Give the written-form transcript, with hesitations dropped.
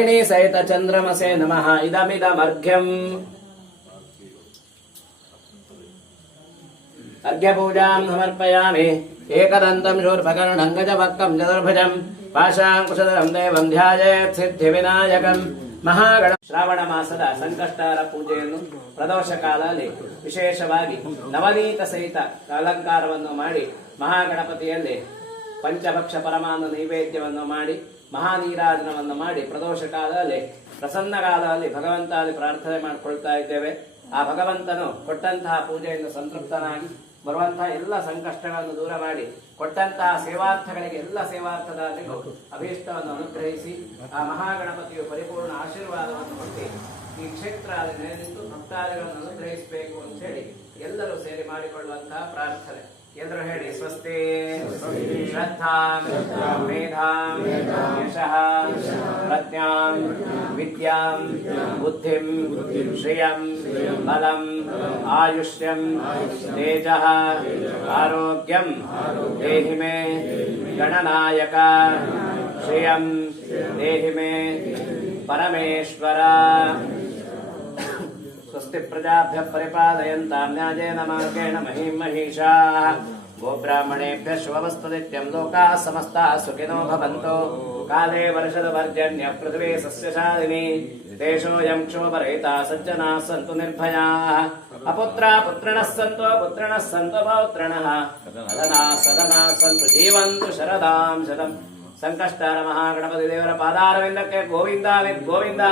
रोहिणी सहित चंद्रमसे नमः इदमिदमर्घ्यम् अर्घ्यपूजां समर्पयामि एकदन्तं शूर्पकर्णं गजवक्त्रं चतुर्भुजं पाशाङ्कुशधरं देवं ध्यायेत् सिद्धिविनायकम् ಮಹಾಗಣ ಶ್ರಾವಣ ಮಾಸದ ಸಂಕಷ್ಟಹರ ಪೂಜೆಯನ್ನು ಪ್ರದೋಷ ಕಾಲದಲ್ಲಿ ವಿಶೇಷವಾಗಿ ನವನೀತ ಸಹಿತ ಅಲಂಕಾರವನ್ನು ಮಾಡಿ ಮಹಾಗಣಪತಿಯಲ್ಲಿ ಪಂಚಭಕ್ಷ ಪರಮಾನ್ನ ನೈವೇದ್ಯವನ್ನು ಮಾಡಿ ಮಹಾನೀರಾಜನವನ್ನು ಮಾಡಿ ಪ್ರದೋಷ ಕಾಲದಲ್ಲಿ ಪ್ರಸನ್ನ ಕಾಲದಲ್ಲಿ ಭಗವಂತನಲ್ಲಿ ಪ್ರಾರ್ಥನೆ ಮಾಡಿಕೊಳ್ತಾ ಇದ್ದೇವೆ. ಆ ಭಗವಂತನು ಕೊಟ್ಟಂತಹ ಪೂಜೆಯನ್ನು ಸಂತೃಪ್ತನಾಗಿ ಬರುವಂತಹ ಎಲ್ಲ ಸಂಕಷ್ಟಗಳನ್ನು ದೂರ ಮಾಡಿ ಕೊಟ್ಟಂತಹ ಸೇವಾರ್ಥಗಳಿಗೆ ಎಲ್ಲ ಸೇವಾರ್ಥದಾದಿಗೂ ಅಭೀಷ್ಟವನ್ನು ಅನುಗ್ರಹಿಸಿ ಆ ಮಹಾಗಣಪತಿಯು ಪರಿಪೂರ್ಣ ಆಶೀರ್ವಾದವನ್ನು ಹೊಂದಿ ಈ ಕ್ಷೇತ್ರದಲ್ಲಿ ನೆಲೆನಿಂತು ಭಕ್ತಾದಿಗಳನ್ನು ಅನುಗ್ರಹಿಸಬೇಕು ಅಂತ ಹೇಳಿ ಎಲ್ಲರೂ ಸೇರಿ ಮಾಡಿಕೊಳ್ಳುವಂತಹ ಪ್ರಾರ್ಥನೆ. ಎಲ್ಲರೂ ಹೇಳಿ ಸ್ವಸ್ತಿ ಶ್ರದ್ಧಾಂ ಮೇಧಾಂ ಯಶಃ ಪ್ರಜ್ಞಾಂ ವಿದ್ಯಾಂ ಬುದ್ಧಿಂ ಶ್ರಿಯಂ ಬಲಂ ಆಯುಷ್ಯಂ ತೇಜಃ ಆರೋಗ್ಯಂ ದೇಹಿ ಮೇ ಗಣನಾಯಕ ಶ್ರಿಯಂ ದೇಹಿ ಮೇ ಪರಮೇಶ್ವರ. ಸ್ವಸ್ತಿ ಪ್ರಜಾಭ್ಯ ಪರಿಪಾಲಯಂತಾಂ ನ್ಯಾಯೇನ ಮಾರ್ಗೇಣ ಮಹೀಂ ಮಹೀಷಾಃ ಗೋಬ್ರಾಹ್ಮಣೇಭ್ಯಃ ಶುಭಮಸ್ತುನಿತ್ಯಂ ಲೋಕಾಃ ಸಮಸ್ತಾಃ ಸುಖಿನೋ ಭವಂತು. ಕಾಲೇ ವರ್ಷದ ಪರ್ಜನ್ಯ ಪೃಥಿವೀ ಸಸ್ಯಶಾಲಿನಿ ದೇಶೋऽಯಂ ಕ್ಷೋಭರಹಿತಃ ಸಜ್ಜನಾಃ ಸಂತು ನಿರ್ಭಯಾಃ. ಅಪುತ್ರಾ ಪುತ್ರಿಣಃ ಸಂತು ಪುತ್ರಿಣಃ ಸಂತು ಪೌತ್ರಿಣಃ ಸದನಾಃ ಸದನಾಃ ಸಂತು ಜೀವಂತು ಶರದಾಂ ಶತಂ. ಸಂಕಷ್ಟಹರ ಮಹಾಗಣಪತಿ ದೇವರ ಪಾದಾರವಿಂದಕ್ಕೆ ಗೋವಿಂದ ಗೋವಿಂದ.